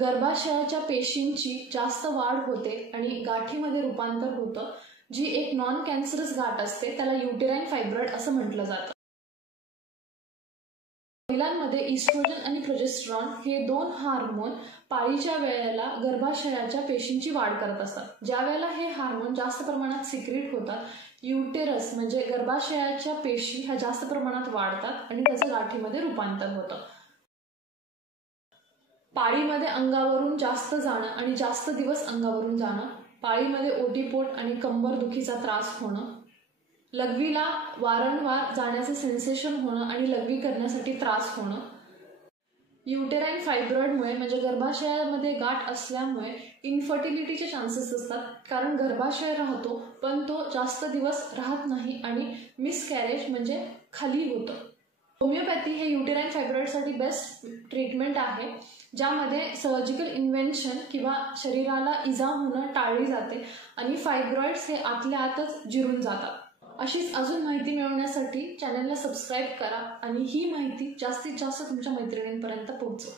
गर्भाशयाच्या पेशींची जास्त वाढ होते आणि गाठीमध्ये रूपांतर होतं. जी एक नॉन कॅन्सरस गाठ असते त्याला युटेराइन फायब्रॉइड असं म्हटलं जातं. महिलांमध्ये इस्ट्रोजन आणि प्रोजेस्टेरॉन हे दोन हार्मोन पाळीच्या वेळेला गर्भाशयाच्या पेशींची वाढ करत असतात. ज्या वेळेला हे हार्मोन जास्त प्रमाणात सिक्रीट होतात, युटेरस म्हणजे गर्भाशयाच्या पेशी ह्या जास्त प्रमाणात वाढतात आणि त्याचं गाठीमध्ये रूपांतर होतं. पाळीमध्ये अंगावरून जास्त जाणं आणि जास्त दिवस अंगावरून जाणं, पाळीमध्ये ओटीपोट आणि कंबर दुखीचा त्रास होणं, लघवीला वारंवार जाण्याचे सेन्सेशन होणं आणि लघवी करण्यासाठी त्रास होणं, युटेराइन फायब्रॉइडमुळे म्हणजे गर्भाशयामध्ये गाठ असल्यामुळे इन्फर्टिलिटीचे चान्सेस असतात, कारण गर्भाशय राहतो पण तो जास्त दिवस राहत नाही आणि मिसकॅरेज म्हणजे खाली होतं. होमिओपॅथी हे युटेराइन फायब्रॉइडसाठी बेस्ट ट्रीटमेंट आहे, ज्यामध्ये सर्जिकल इन्व्हेन्शन किंवा शरीराला इजा होणं टाळली जाते आणि फायब्रॉइड्स हे आतल्या आतच जिरून जातात. अशीच अजून माहिती मिळवण्यासाठी चॅनलला सबस्क्राईब करा आणि ही माहिती जास्तीत जास्त तुमच्या मैत्रिणींपर्यंत पोहोचवा.